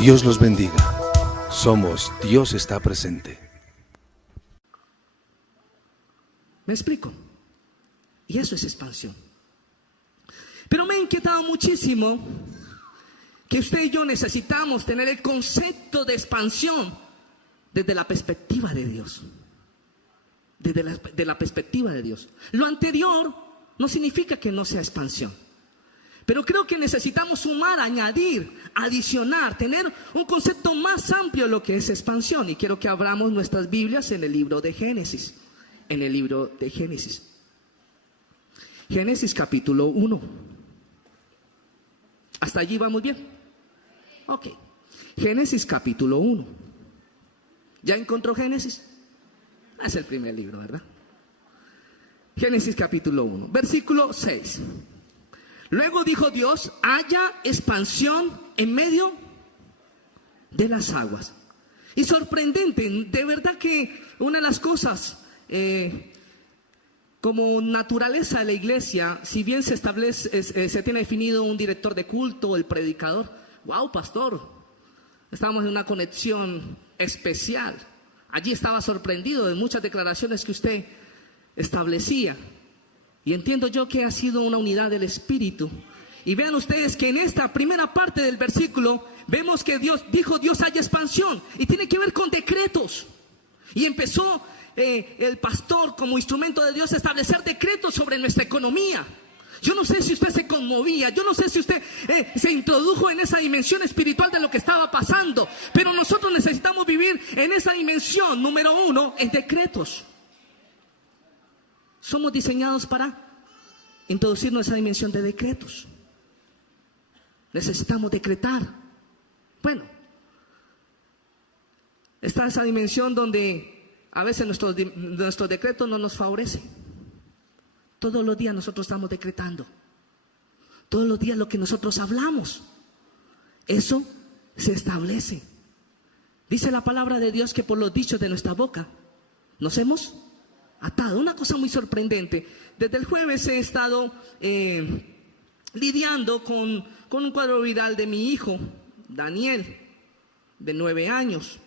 Dios los bendiga. Somos Dios está presente. ¿Me explico? Y eso es expansión. Pero me ha inquietado muchísimo que usted y yo necesitamos tener el concepto de expansión desde la perspectiva de Dios. Desde la perspectiva de Dios. Lo anterior no significa que no sea expansión. Pero creo que necesitamos sumar, añadir, adicionar, tener un concepto más amplio de lo que es expansión. Y quiero que abramos nuestras Biblias en el libro de Génesis. En el libro de Génesis. Génesis capítulo 1. ¿Hasta allí vamos bien? Ok. Génesis capítulo 1. ¿Ya encontró Génesis? Es el primer libro, ¿verdad? Génesis capítulo 1, versículo 6. Luego dijo Dios, haya expansión en medio de las aguas. Y sorprendente, de verdad que una de las cosas como naturaleza de la iglesia, si bien se establece, se tiene definido un director de culto, el predicador. Wow, pastor, estamos en una conexión especial. Allí estaba sorprendido de muchas declaraciones que usted establecía. Y entiendo yo que ha sido una unidad del Espíritu. Y vean ustedes que en esta primera parte del versículo vemos que Dios dijo, Dios haya expansión. Y tiene que ver con decretos. Y empezó el pastor como instrumento de Dios a establecer decretos sobre nuestra economía. Yo no sé si usted se conmovía, yo no sé si usted se introdujo en esa dimensión espiritual de lo que estaba pasando. Pero nosotros necesitamos vivir en esa dimensión, número uno, en decretos. Somos diseñados para introducirnos en esa dimensión de decretos. Necesitamos decretar. Bueno, está esa dimensión donde a veces nuestros decretos no nos favorecen. Todos los días nosotros estamos decretando. Todos los días lo que nosotros hablamos, eso se establece. Dice la palabra de Dios que por los dichos de nuestra boca nos hemos atado. Una cosa muy sorprendente. Desde el jueves he estado lidiando con un cuadro viral de mi hijo, Daniel, de 9 años.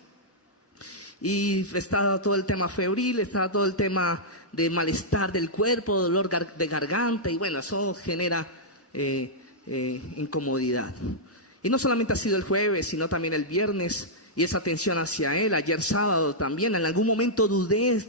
Y estaba todo el tema febril, estaba todo el tema de malestar del cuerpo, dolor de garganta. Y bueno, eso genera incomodidad. Y no solamente ha sido el jueves, sino también el viernes. Y esa tensión hacia él, ayer sábado también, en algún momento dudé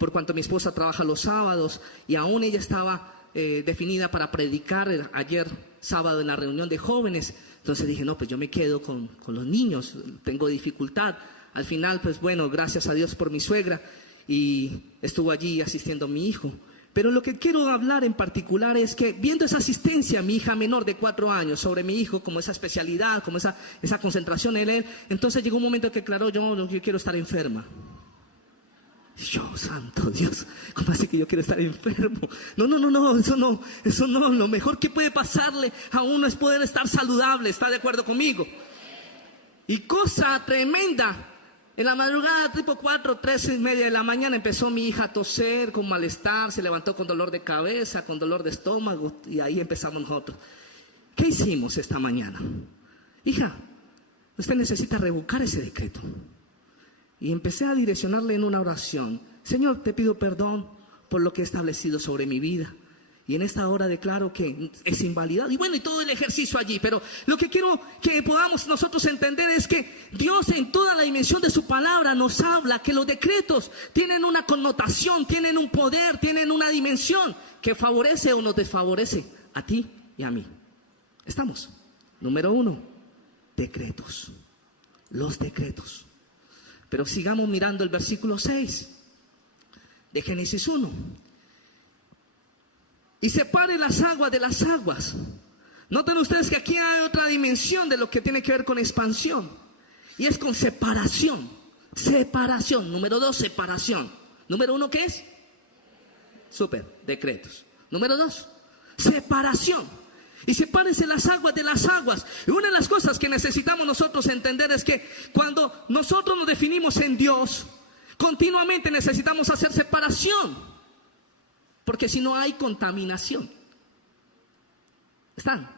por cuanto mi esposa trabaja los sábados y aún ella estaba definida para predicar ayer sábado en la reunión de jóvenes. Entonces dije, no, pues yo me quedo con los niños, tengo dificultad. Al final, pues bueno, gracias a Dios por mi suegra y estuvo allí asistiendo a mi hijo. Pero lo que quiero hablar en particular es que viendo esa asistencia a mi hija menor de 4 años sobre mi hijo, como esa especialidad, como esa concentración en él, entonces llegó un momento que claro, yo quiero estar enferma. Yo, santo Dios, ¿cómo así que yo quiero estar enfermo? No, eso no, lo mejor que puede pasarle a uno es poder estar saludable, ¿está de acuerdo conmigo? Y cosa tremenda. En la madrugada, tipo 4, 3:30 de la mañana, empezó mi hija a toser con malestar, se levantó con dolor de cabeza, con dolor de estómago, y ahí empezamos nosotros. ¿Qué hicimos esta mañana? Hija, usted necesita revocar ese decreto. Y empecé a direccionarle en una oración. Señor, te pido perdón por lo que he establecido sobre mi vida. Y en esta hora declaro que es invalidado. Y bueno, y todo el ejercicio allí. Pero lo que quiero que podamos nosotros entender es que Dios en toda la dimensión de su palabra nos habla que los decretos tienen una connotación, tienen un poder, tienen una dimensión que favorece o nos desfavorece a ti y a mí. ¿Estamos? Número 1, decretos. Los decretos. Pero sigamos mirando el versículo 6 de Génesis 1. Y separe las aguas de las aguas. Noten ustedes que aquí hay otra dimensión de lo que tiene que ver con expansión. Y es con separación. Separación. Número 2, separación. Número 1, ¿qué es? Súper, decretos. Número 2, separación. Y sepárense las aguas de las aguas. Y una de las cosas que necesitamos nosotros entender es que cuando nosotros nos definimos en Dios, continuamente necesitamos hacer separación. Porque si no hay contaminación. ¿Están?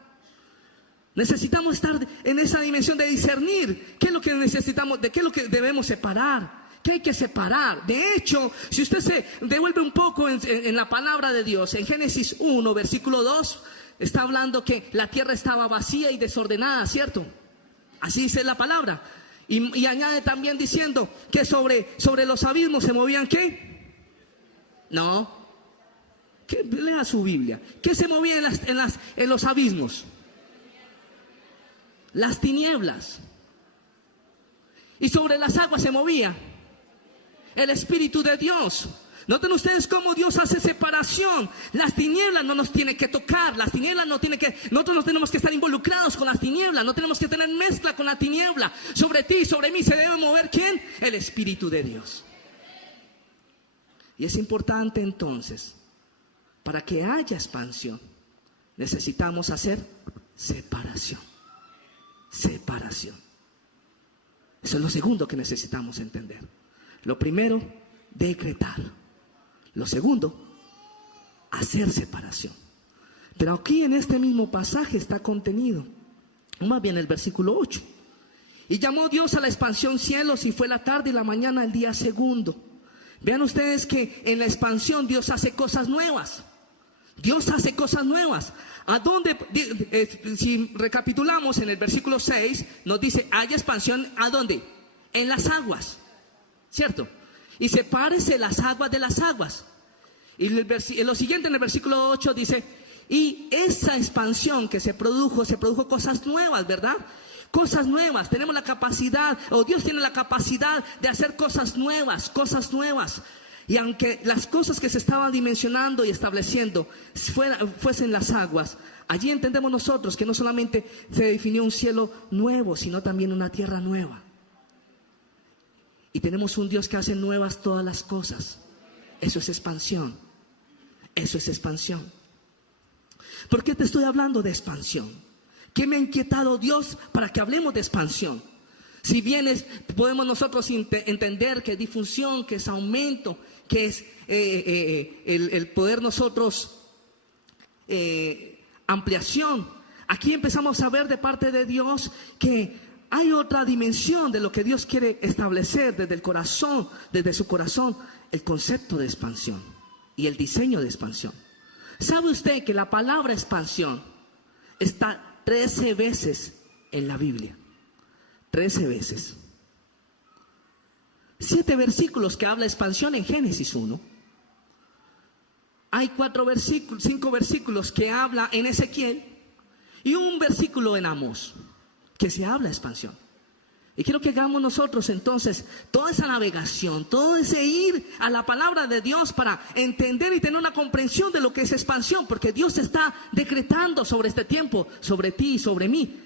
Necesitamos estar en esa dimensión de discernir qué es lo que necesitamos, de qué es lo que debemos separar, qué hay que separar. De hecho, si usted se devuelve un poco en la palabra de Dios, en Génesis 1, versículo 2, está hablando que la tierra estaba vacía y desordenada, ¿cierto? Así dice la palabra. Y añade también diciendo que sobre los abismos se movían, ¿qué? No. Lea su Biblia. ¿Qué se movía en los abismos? Las tinieblas. Y sobre las aguas se movía el Espíritu de Dios. Noten ustedes cómo Dios hace separación. Las tinieblas no nos tienen que tocar. Las tinieblas nosotros no tenemos que estar involucrados con las tinieblas. No tenemos que tener mezcla con la tiniebla. Sobre ti y sobre mí se debe mover ¿quién? El Espíritu de Dios. Y es importante entonces, para que haya expansión, necesitamos hacer separación. Separación. Eso es lo segundo que necesitamos entender. Lo primero, decretar. Lo segundo, hacer separación. Pero aquí en este mismo pasaje está contenido, más bien el versículo 8. Y llamó Dios a la expansión cielos, y fue la tarde y la mañana el día segundo. Vean ustedes que en la expansión Dios hace cosas nuevas. Dios hace cosas nuevas. ¿A dónde? Si recapitulamos en el versículo 6, nos dice, hay expansión, ¿a dónde? En las aguas, ¿cierto? Y sepárese las aguas de las aguas. Y lo siguiente en el versículo 8 dice, y esa expansión que se produjo cosas nuevas, ¿verdad? Cosas nuevas. Tenemos la capacidad, o Dios tiene la capacidad de hacer cosas nuevas, cosas nuevas. Y aunque las cosas que se estaban dimensionando y estableciendo fuesen las aguas, allí entendemos nosotros que no solamente se definió un cielo nuevo, sino también una tierra nueva. Y tenemos un Dios que hace nuevas todas las cosas. Eso es expansión. Eso es expansión. ¿Por qué te estoy hablando de expansión? ¿Qué me ha inquietado Dios para que hablemos de expansión? Si bien podemos nosotros entender que es difusión, que es aumento, que es el poder nosotros ampliación. Aquí empezamos a ver de parte de Dios que hay otra dimensión de lo que Dios quiere establecer desde el corazón, desde su corazón, el concepto de expansión y el diseño de expansión. ¿Sabe usted que la palabra expansión está 13 veces en la Biblia? 13 veces. 7 versículos que habla de expansión en Génesis 1. Hay 5 versículos que habla en Ezequiel y un versículo en Amós que se habla de expansión. Y quiero que hagamos nosotros entonces toda esa navegación, todo ese ir a la palabra de Dios para entender y tener una comprensión de lo que es expansión, porque Dios está decretando sobre este tiempo, sobre ti y sobre mí,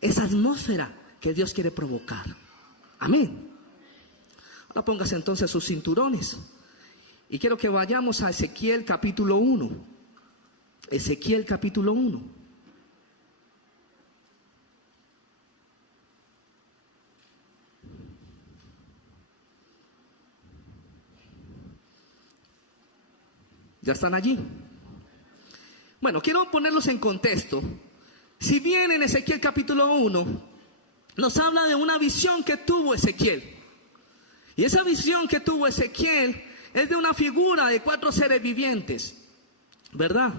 esa atmósfera que Dios quiere provocar. Amén. Ahora póngase entonces sus cinturones y quiero que vayamos a Ezequiel capítulo 1. Ezequiel capítulo 1. ¿Ya están allí? Bueno, quiero ponerlos en contexto. Si bien en Ezequiel capítulo 1 nos habla de una visión que tuvo Ezequiel, y esa visión que tuvo Ezequiel es de una figura de 4 seres vivientes, ¿verdad?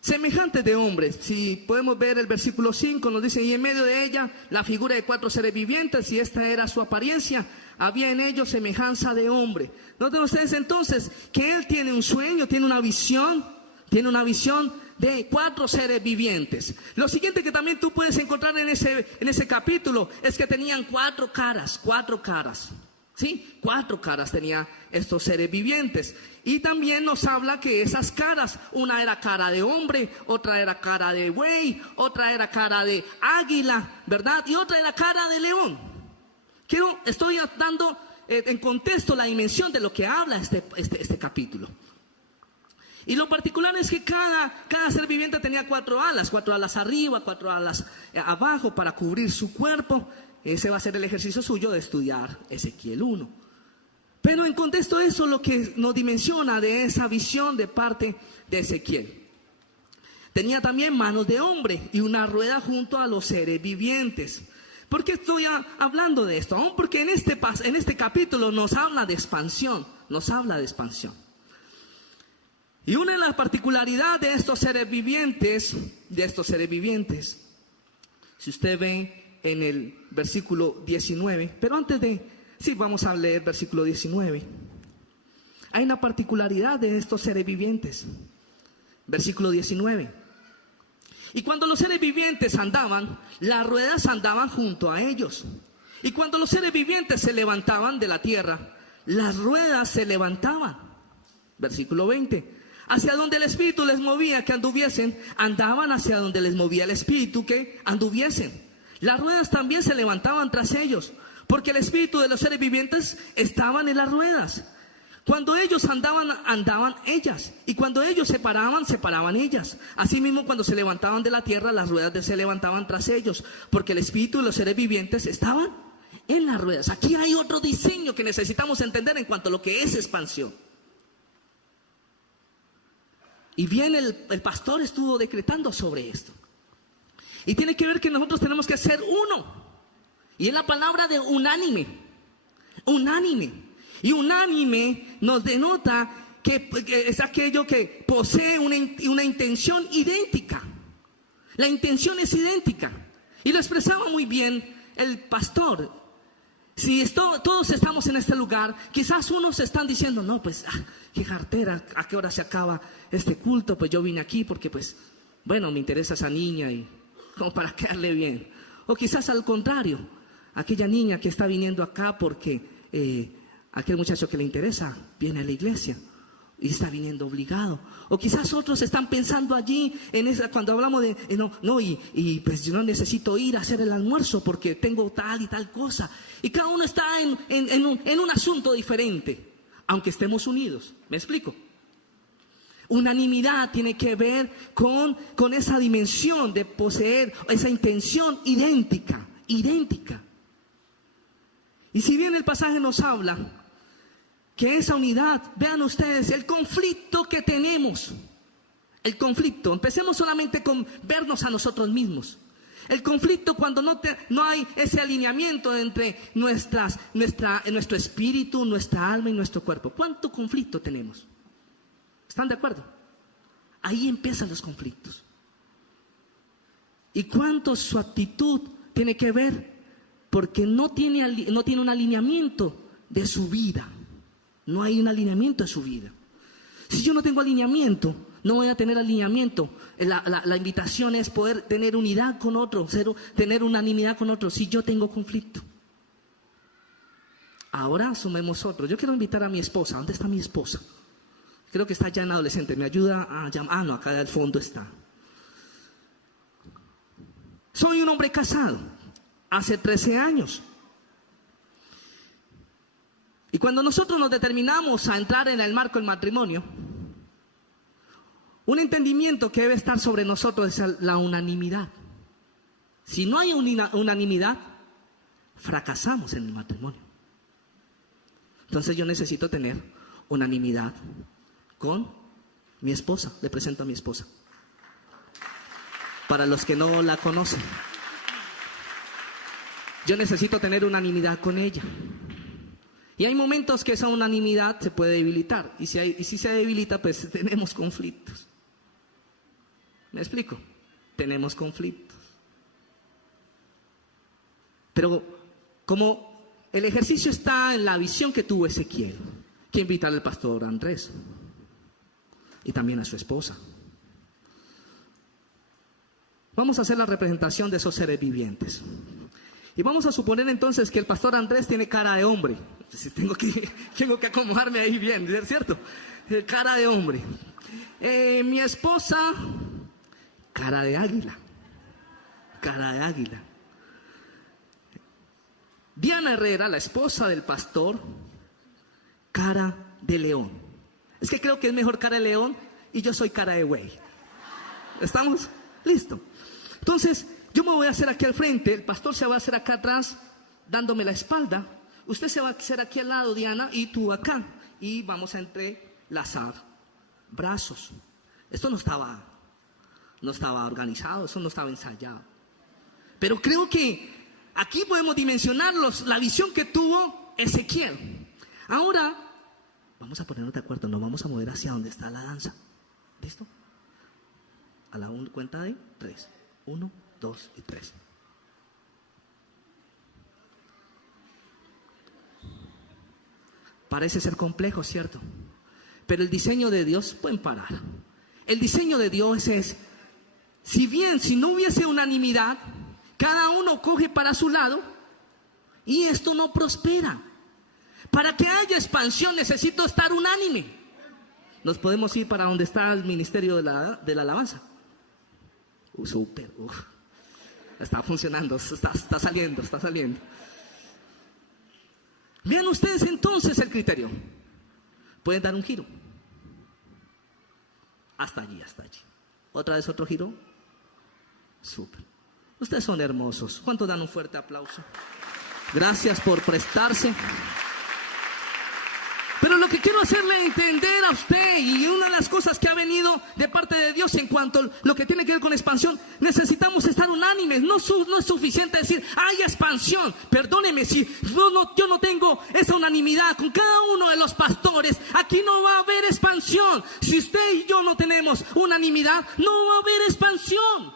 Semejantes de hombres. Si podemos ver el versículo 5, nos dice, y en medio de ella la figura de 4 seres vivientes, y esta era su apariencia, había en ellos semejanza de hombre. Noten ustedes entonces que él tiene un sueño, tiene una visión de 4 seres vivientes. Lo siguiente que también tú puedes encontrar en ese capítulo es que tenían 4 caras. ¿Sí? 4 caras tenía estos seres vivientes. Y también nos habla que esas caras, una era cara de hombre, otra era cara de buey, otra era cara de águila, ¿verdad? Y otra era cara de león. Estoy dando en contexto la dimensión de lo que habla este capítulo. Y lo particular es que cada ser viviente tenía 4 alas, 4 alas arriba, 4 alas abajo para cubrir su cuerpo. Ese va a ser el ejercicio suyo de estudiar Ezequiel 1. Pero en contexto eso lo que nos dimensiona de esa visión de parte de Ezequiel. Tenía también manos de hombre y una rueda junto a los seres vivientes. ¿Por qué estoy hablando de esto? Aún porque en este capítulo nos habla de expansión. Y una de las particularidades de estos seres vivientes, si usted ve en el versículo 19, pero vamos a leer versículo 19. Hay una particularidad de estos seres vivientes. Versículo 19. Y cuando los seres vivientes andaban, las ruedas andaban junto a ellos. Y cuando los seres vivientes se levantaban de la tierra, las ruedas se levantaban. Versículo 20. Hacia donde el Espíritu les movía que anduviesen, andaban hacia donde les movía el Espíritu que anduviesen. Las ruedas también se levantaban tras ellos, porque el Espíritu de los seres vivientes estaban en las ruedas. Cuando ellos andaban, andaban ellas. Y cuando ellos se paraban, se paraban ellas. Asimismo, cuando se levantaban de la tierra, las ruedas se levantaban tras ellos, porque el Espíritu de los seres vivientes estaban en las ruedas. Aquí hay otro diseño que necesitamos entender en cuanto a lo que es expansión. Y bien, el pastor estuvo decretando sobre esto. Y tiene que ver que nosotros tenemos que ser uno. Y es la palabra de unánime. Unánime. Y unánime nos denota que es aquello que posee una intención idéntica. La intención es idéntica. Y lo expresaba muy bien el pastor. Si todos estamos en este lugar, quizás unos están diciendo, no, pues, qué jartera, ¿a qué hora se acaba este culto? Pues yo vine aquí porque, pues, bueno, me interesa esa niña y como para quedarle bien. O quizás al contrario, aquella niña que está viniendo acá porque aquel muchacho que le interesa viene a la iglesia y está viniendo obligado. O quizás otros están pensando allí cuando hablamos de pues yo no necesito ir a hacer el almuerzo porque tengo tal y tal cosa. Y cada uno está en un asunto diferente, aunque estemos unidos. ¿Me explico? Unanimidad tiene que ver con esa dimensión de poseer esa intención idéntica. Y si bien el pasaje nos habla que esa unidad, vean ustedes el conflicto que tenemos. El conflicto, empecemos solamente con vernos a nosotros mismos. El conflicto cuando no hay ese alineamiento entre nuestro espíritu, nuestra alma y nuestro cuerpo. ¿Cuánto conflicto tenemos? ¿Están de acuerdo? Ahí empiezan los conflictos. ¿Y cuánto su actitud tiene que ver? Porque no tiene un alineamiento de su vida. No hay un alineamiento de su vida. Si yo no tengo alineamiento, no voy a tener alineamiento. La invitación es poder tener unidad con otro, tener unanimidad con otro. Si yo tengo conflicto. Ahora sumemos otro. Yo quiero invitar a mi esposa. ¿Dónde está mi esposa? Creo que está ya en adolescente. Me ayuda a llamar. No, acá al fondo está. Soy un hombre casado. Hace 13 años. Y cuando nosotros nos determinamos a entrar en el marco del matrimonio, un entendimiento que debe estar sobre nosotros es la unanimidad. Si no hay unanimidad, fracasamos en el matrimonio. Entonces yo necesito tener unanimidad con mi esposa. Le presento a mi esposa. Para los que no la conocen, yo necesito tener unanimidad con ella. Y hay momentos que esa unanimidad se puede debilitar. Y si se debilita, pues tenemos conflictos. ¿Me explico? Tenemos conflictos. Pero como el ejercicio está en la visión que tuvo Ezequiel, quiero invitar al pastor Andrés y también a su esposa. Vamos a hacer la representación de esos seres vivientes. Y vamos a suponer entonces que el pastor Andrés tiene cara de hombre. Tengo que acomodarme ahí bien, ¿es cierto? Cara de hombre. Mi esposa, cara de águila. Cara de águila. Diana Herrera, la esposa del pastor, cara de león. Es que creo que es mejor cara de león y yo soy cara de buey. ¿Estamos? Listo. Entonces, yo me voy a hacer aquí al frente, el pastor se va a hacer acá atrás, dándome la espalda. Usted se va a hacer aquí al lado, Diana, y tú acá. Y vamos a entrelazar brazos. Esto no estaba no estaba organizado, eso no estaba ensayado. Pero creo que aquí podemos dimensionar la visión que tuvo Ezequiel. Ahora, vamos a ponernos de acuerdo, nos vamos a mover hacia donde está la danza. ¿Listo? A la cuenta de 3. 1, 2 y 3. Parece ser complejo, ¿cierto? Pero el diseño de Dios, pueden parar. El diseño de Dios es, si no hubiese unanimidad, cada uno coge para su lado y esto no prospera. Para que haya expansión necesito estar unánime. Nos podemos ir para donde está el ministerio de la alabanza. Súper, está funcionando, está saliendo. Vean ustedes entonces el criterio. Pueden dar un giro. Hasta allí. Otra vez otro giro. Súper. Ustedes son hermosos. ¿Cuántos dan un fuerte aplauso? Gracias por prestarse. Pero lo que quiero hacerle entender a usted, y una de las cosas que ha venido de parte de Dios en cuanto a lo que tiene que ver con expansión, necesitamos estar unánimes. No es suficiente decir, hay expansión. Perdóneme, si yo no tengo esa unanimidad con cada uno de los pastores, aquí no va a haber expansión. Si usted y yo no tenemos unanimidad, no va a haber expansión.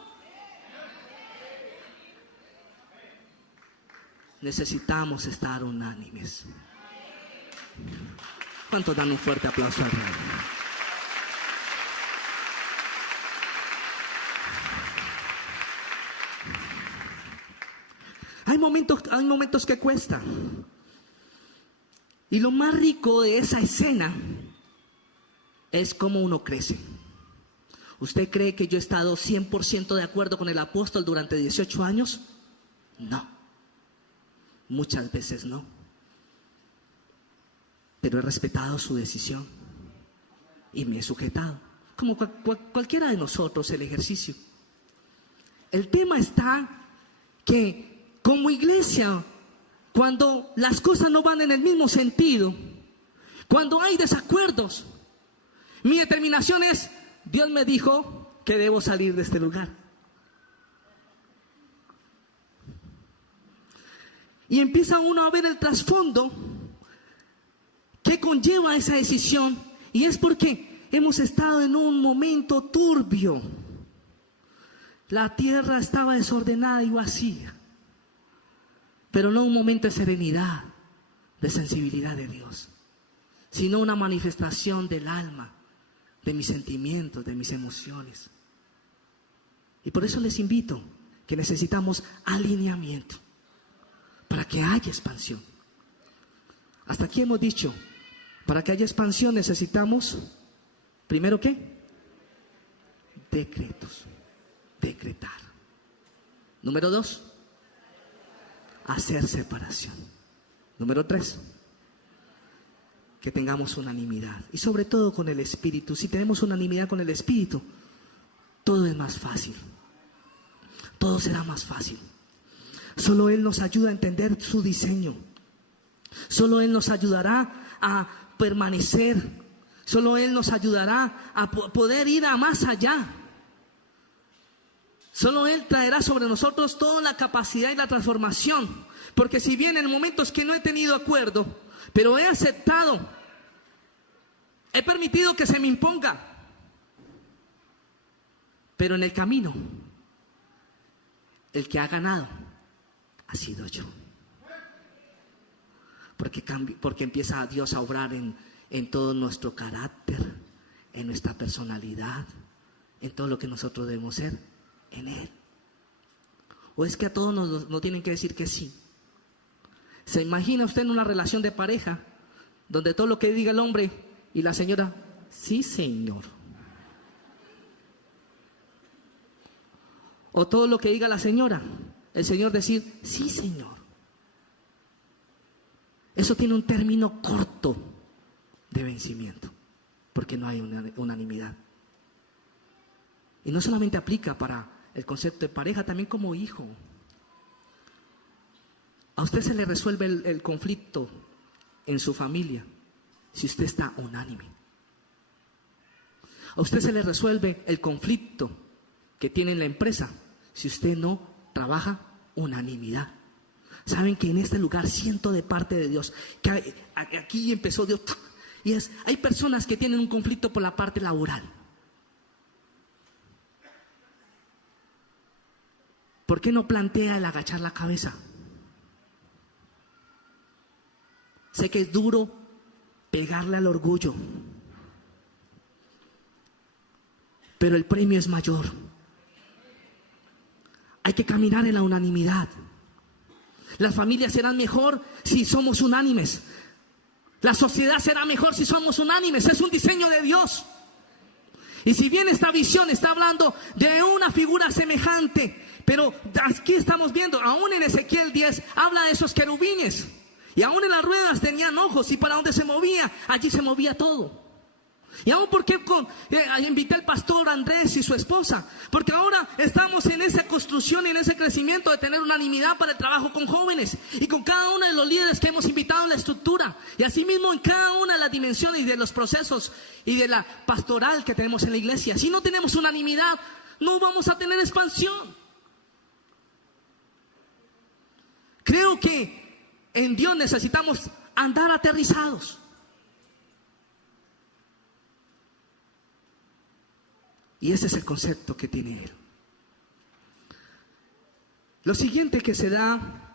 Necesitamos estar unánimes. ¿Cuántos dan un fuerte aplauso al Rey? Hay momentos que cuestan. Y lo más rico de esa escena es cómo uno crece. ¿Usted cree que yo he estado 100% de acuerdo con el apóstol durante 18 años? No. Muchas veces no. Pero he respetado su decisión y me he sujetado, como cualquiera de nosotros, el ejercicio. El tema está que como iglesia, cuando las cosas no van en el mismo sentido, cuando hay desacuerdos, mi determinación es, Dios me dijo que debo salir de este lugar. Y empieza uno a ver el trasfondo que conlleva esa decisión, y es porque hemos estado en un momento turbio. La tierra estaba desordenada y vacía, pero no un momento de serenidad, de sensibilidad de Dios, sino una manifestación del alma, de mis sentimientos, de mis emociones. Y por eso les invito que necesitamos alineamiento para que haya expansión. Hasta aquí hemos dicho, para que haya expansión necesitamos, primero, ¿qué? Decretos. Decretar. Número 2, hacer separación. Número 3, que tengamos unanimidad. Y sobre todo con el Espíritu. Si tenemos unanimidad con el Espíritu, todo es más fácil. Todo será más fácil. Solo Él nos ayuda a entender su diseño. Solo Él nos ayudará a permanecer. Solo Él nos ayudará a poder ir a más allá. Solo Él traerá sobre nosotros toda la capacidad y la transformación. Porque si bien en momentos que no he tenido acuerdo, pero he aceptado, he permitido que se me imponga, pero en el camino el que ha ganado ha sido yo. Porque empieza Dios a obrar en todo nuestro carácter, en nuestra personalidad, en todo lo que nosotros debemos ser, en Él. ¿O es que a todos nos tienen que decir que sí? ¿Se imagina usted en una relación de pareja donde todo lo que diga el hombre y la señora, sí señor? O todo lo que diga la señora, el señor decir, sí señor. Eso tiene un término corto de vencimiento, porque no hay unanimidad. Y no solamente aplica para el concepto de pareja, también como hijo. A usted se le resuelve el conflicto en su familia si usted está unánime. A usted se le resuelve el conflicto que tiene en la empresa si usted no trabaja unanimidad. Saben que en este lugar siento de parte de Dios que aquí empezó Dios, y hay personas que tienen un conflicto por la parte laboral. ¿Por qué no plantea el agachar la cabeza? Sé que es duro pegarle al orgullo, pero el premio es mayor. Hay que caminar en la unanimidad. Las familias serán mejor si somos unánimes. La sociedad será mejor si somos unánimes. Es un diseño de Dios. Y si bien esta visión está hablando de una figura semejante, pero aquí estamos viendo, aún en Ezequiel 10, habla de esos querubines. Y aún en las ruedas tenían ojos, y para donde se movía, allí se movía todo. Y aún porque invité al pastor Andrés y su esposa, porque ahora estamos en esa construcción y en ese crecimiento de tener unanimidad para el trabajo con jóvenes y con cada uno de los líderes que hemos invitado en la estructura, y asimismo en cada una de las dimensiones y de los procesos y de la pastoral que tenemos en la iglesia. Si no tenemos unanimidad, no vamos a tener expansión. Creo que en Dios necesitamos andar aterrizados. Y ese es el concepto que tiene Él. Lo siguiente que se da,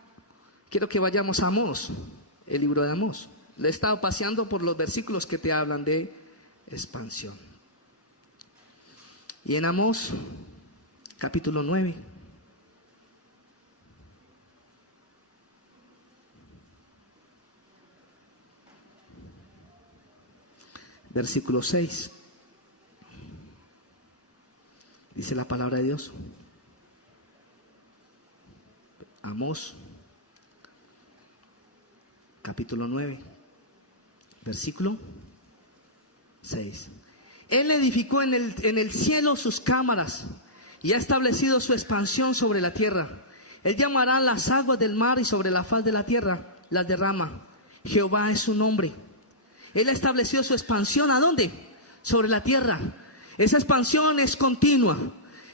quiero que vayamos a Amós, el libro de Amós. Le he estado paseando por los versículos que te hablan de expansión. Y en Amós, capítulo 9. Versículo 6. Dice la palabra de Dios. Amós, capítulo 9, versículo 6. Él edificó en el cielo sus cámaras y ha establecido su expansión sobre la tierra. Él llamará las aguas del mar y sobre la faz de la tierra las derrama. Jehová es su nombre. Él ha establecido su expansión, ¿a dónde? Sobre la tierra. Esa expansión es continua.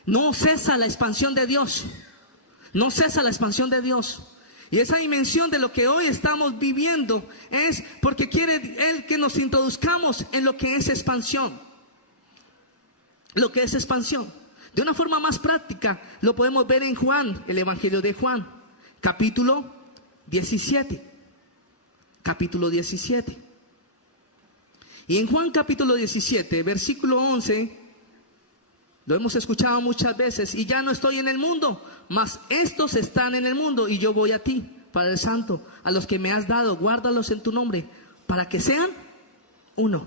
No cesa la expansión de Dios. No cesa la expansión de Dios. Y esa dimensión de lo que hoy estamos viviendo es porque quiere Él que nos introduzcamos en lo que es expansión. Lo que es expansión. De una forma más práctica lo podemos ver en Juan, el Evangelio de Juan, capítulo 17. Capítulo 17. Y en Juan capítulo 17, versículo 11, lo hemos escuchado muchas veces. Y ya no estoy en el mundo, mas estos están en el mundo, y yo voy a ti, Padre Santo, a los que me has dado, guárdalos en tu nombre, para que sean uno,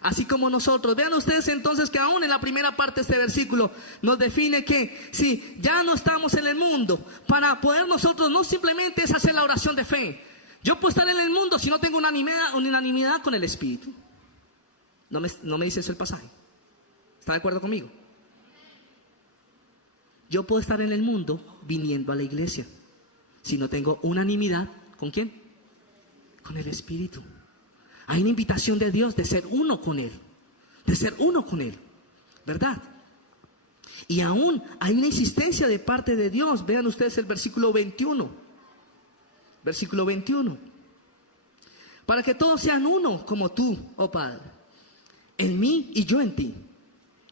así como nosotros. Vean ustedes entonces que aún en la primera parte de este versículo nos define que si ya no estamos en el mundo, para poder nosotros no simplemente es hacer la oración de fe. Yo puedo estar en el mundo si no tengo unanimidad con el Espíritu. No me dice eso el pasaje. ¿Está de acuerdo conmigo? Yo puedo estar en el mundo viniendo a la iglesia si no tengo unanimidad. ¿Con quién? Con el Espíritu. Hay una invitación de Dios de ser uno con Él. De ser uno con Él. ¿Verdad? Y aún hay una insistencia de parte de Dios. Vean ustedes el versículo 21. Versículo 21. Para que todos sean uno como tú, oh Padre, en mí y yo en ti.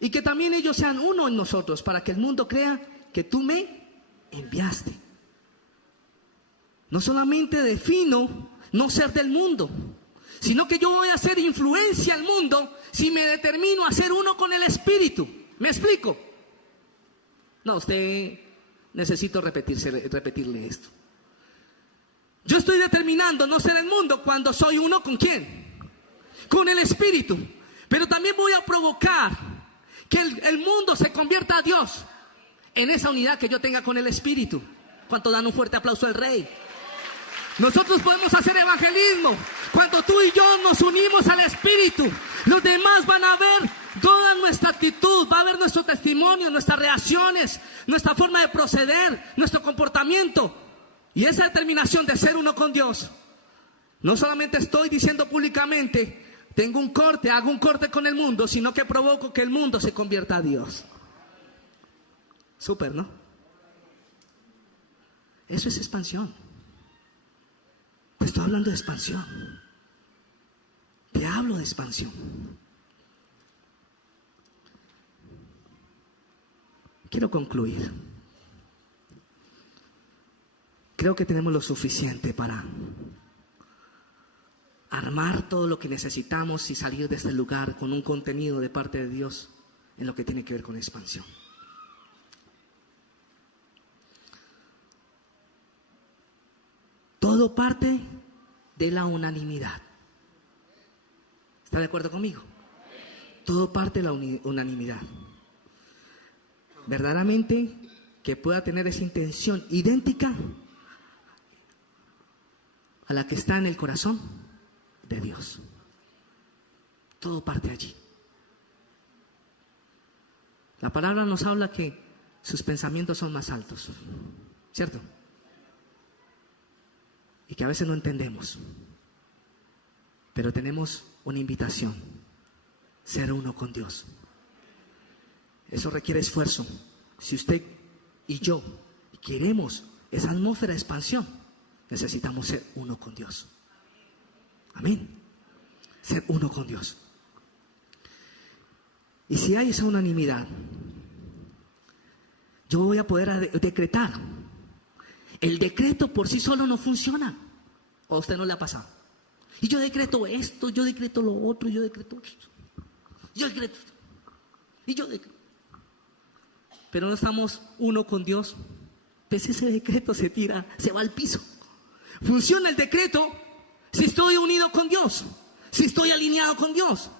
Y que también ellos sean uno en nosotros, para que el mundo crea que tú me enviaste. No solamente defino no ser del mundo, sino que yo voy a hacer influencia al mundo si me determino a ser uno con el Espíritu. ¿Me explico? No, usted necesito repetirle esto. Yo estoy determinando no ser el mundo cuando soy uno ¿con quién? Con el Espíritu. Pero también voy a provocar que el mundo se convierta a Dios en esa unidad que yo tenga con el Espíritu. ¿Cuánto dan un fuerte aplauso al Rey? Nosotros podemos hacer evangelismo cuando tú y yo nos unimos al Espíritu. Los demás van a ver toda nuestra actitud, va a ver nuestro testimonio, nuestras reacciones, nuestra forma de proceder, nuestro comportamiento. Y esa determinación de ser uno con Dios, no solamente estoy diciendo públicamente, hago un corte con el mundo, sino que provoco que el mundo se convierta a Dios. Súper, ¿no? Eso es expansión. Te estoy hablando de expansión. Te hablo de expansión. Quiero concluir. Creo que tenemos lo suficiente para armar todo lo que necesitamos y salir de este lugar con un contenido de parte de Dios en lo que tiene que ver con expansión. Todo parte de la unanimidad. ¿Está de acuerdo conmigo? Todo parte de la unanimidad. Verdaderamente que pueda tener esa intención idéntica a la que está en el corazón de Dios. Todo parte allí. La palabra nos habla que sus pensamientos son más altos, ¿cierto? Y que a veces no entendemos, pero tenemos una invitación: ser uno con Dios. Eso requiere esfuerzo. Si usted y yo queremos esa atmósfera de expansión, necesitamos ser uno con Dios. Amén. Ser uno con Dios. Y si hay esa unanimidad, yo voy a poder decretar. El decreto por sí solo no funciona. ¿O a usted no le ha pasado? Y yo decreto esto, yo decreto lo otro, yo decreto esto. Yo decreto. Y yo decreto. Pero no estamos uno con Dios. Pues ese decreto se tira, se va al piso. Funciona el decreto si estoy unido con Dios, si estoy alineado con Dios.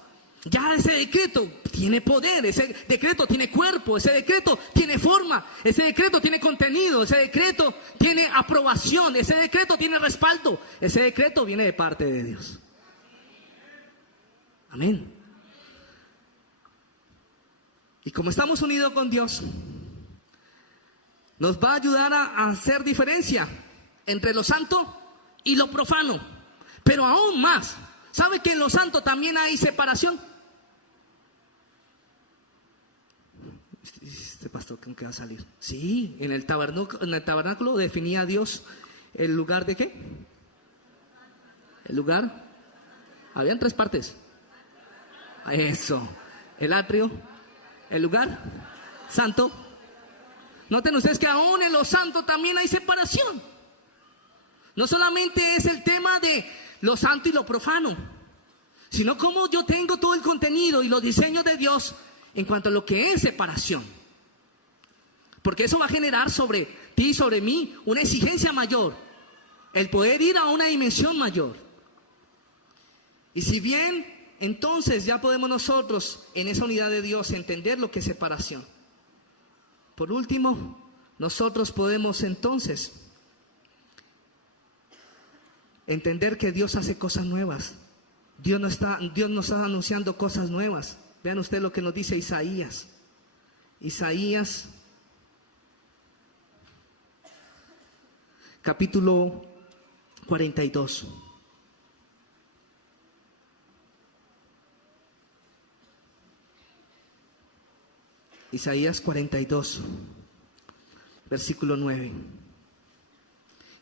Ya ese decreto tiene poder, ese decreto tiene cuerpo, ese decreto tiene forma, ese decreto tiene contenido, ese decreto tiene aprobación, ese decreto tiene respaldo, ese decreto viene de parte de Dios. Amén. Y como estamos unidos con Dios, nos va a ayudar a hacer diferencia entre lo santo y lo profano. Pero aún más, ¿sabe que en lo santo también hay separación? Este pastor, ¿con qué va a salir? Sí, en el tabernáculo definía Dios el lugar de ¿qué? El lugar. Habían 3 partes. Eso. El atrio, el lugar santo. Noten ustedes que aún en lo santo también hay separación. No solamente es el tema de lo santo y lo profano, sino cómo yo tengo todo el contenido y los diseños de Dios en cuanto a lo que es separación. Porque eso va a generar sobre ti y sobre mí una exigencia mayor, el poder ir a una dimensión mayor. Y si bien entonces ya podemos nosotros en esa unidad de Dios entender lo que es separación, por último, nosotros podemos entonces entender que Dios hace cosas nuevas. Dios nos está anunciando cosas nuevas. Vean ustedes lo que nos dice Isaías. Isaías, capítulo 42. Isaías 42, versículo 9.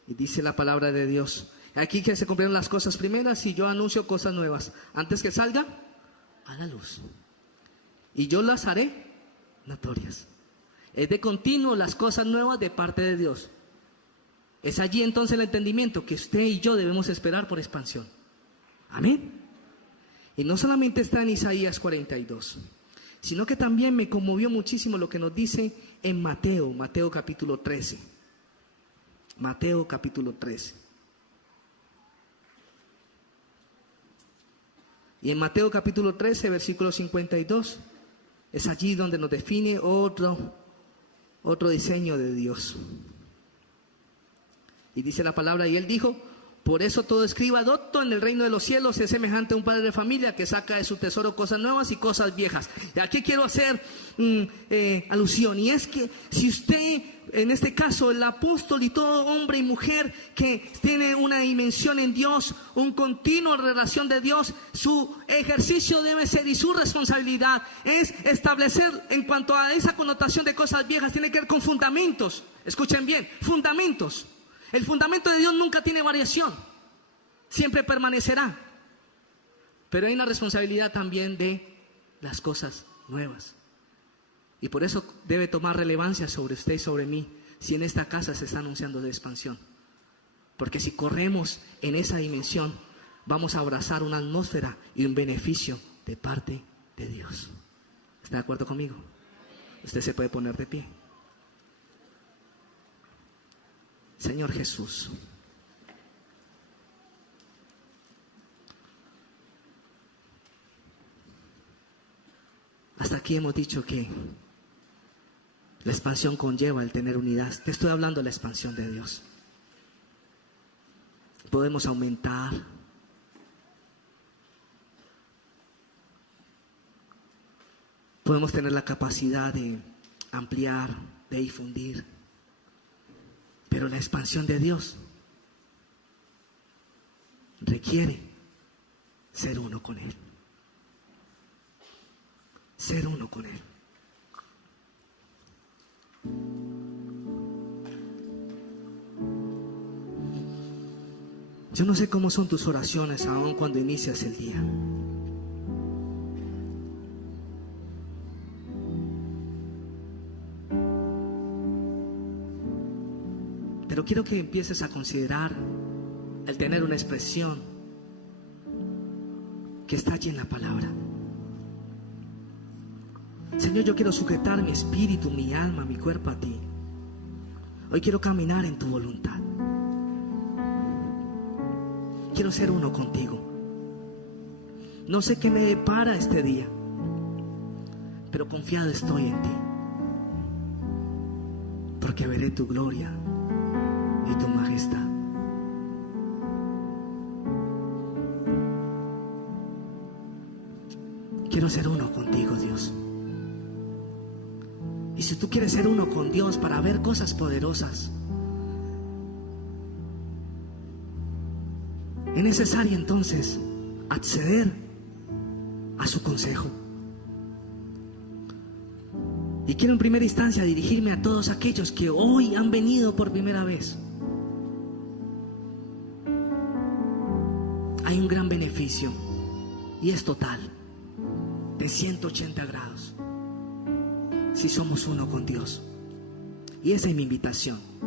Y dice la palabra de Dios: aquí que se cumplieron las cosas primeras y yo anuncio cosas nuevas. Antes que salga a la luz. Y yo las haré notorias. Es de continuo las cosas nuevas de parte de Dios. Es allí entonces el entendimiento que usted y yo debemos esperar por expansión. Amén. Y no solamente está en Isaías 42, sino que también me conmovió muchísimo lo que nos dice en Mateo capítulo 13. Mateo capítulo 13. Y en Mateo capítulo 13, versículo 52, es allí donde nos define otro diseño de Dios. Y dice la palabra: y él dijo: Por eso todo escriba docto en el reino de los cielos es semejante a un padre de familia que saca de su tesoro cosas nuevas y cosas viejas. Y aquí quiero hacer alusión, y es que si usted, en este caso el apóstol y todo hombre y mujer que tiene una dimensión en Dios, un continuo relación de Dios, su ejercicio debe ser y su responsabilidad es establecer, en cuanto a esa connotación de cosas viejas, tiene que ver con fundamentos. Escuchen bien, fundamentos. El fundamento de Dios nunca tiene variación, siempre permanecerá. Pero hay una responsabilidad también de las cosas nuevas. Y por eso debe tomar relevancia sobre usted y sobre mí si en esta casa se está anunciando de expansión. Porque si corremos en esa dimensión, vamos a abrazar una atmósfera y un beneficio de parte de Dios. ¿Está de acuerdo conmigo? Usted se puede poner de pie. Señor Jesús, hasta aquí hemos dicho que la expansión conlleva el tener unidad. Te estoy hablando de la expansión de Dios. Podemos aumentar, podemos tener la capacidad de ampliar, de difundir, pero la expansión de Dios requiere ser uno con Él. Ser uno con Él. Yo no sé cómo son tus oraciones aún cuando inicias el día. Pero quiero que empieces a considerar el tener una expresión que está allí en la palabra. Señor, yo quiero sujetar mi espíritu, mi alma, mi cuerpo a ti. Hoy quiero caminar en tu voluntad. Quiero ser uno contigo. No sé qué me depara este día, pero confiado estoy en ti, porque veré tu gloria y tu majestad. Quiero ser uno contigo, Dios. Y si tú quieres ser uno con Dios para ver cosas poderosas, es necesario entonces acceder a su consejo. Y quiero en primera instancia dirigirme a todos aquellos que hoy han venido por primera vez. Hay un gran beneficio y es total, de 180 grados, si somos uno con Dios. Y esa es mi invitación.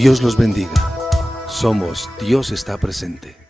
Dios los bendiga. Somos Dios está presente.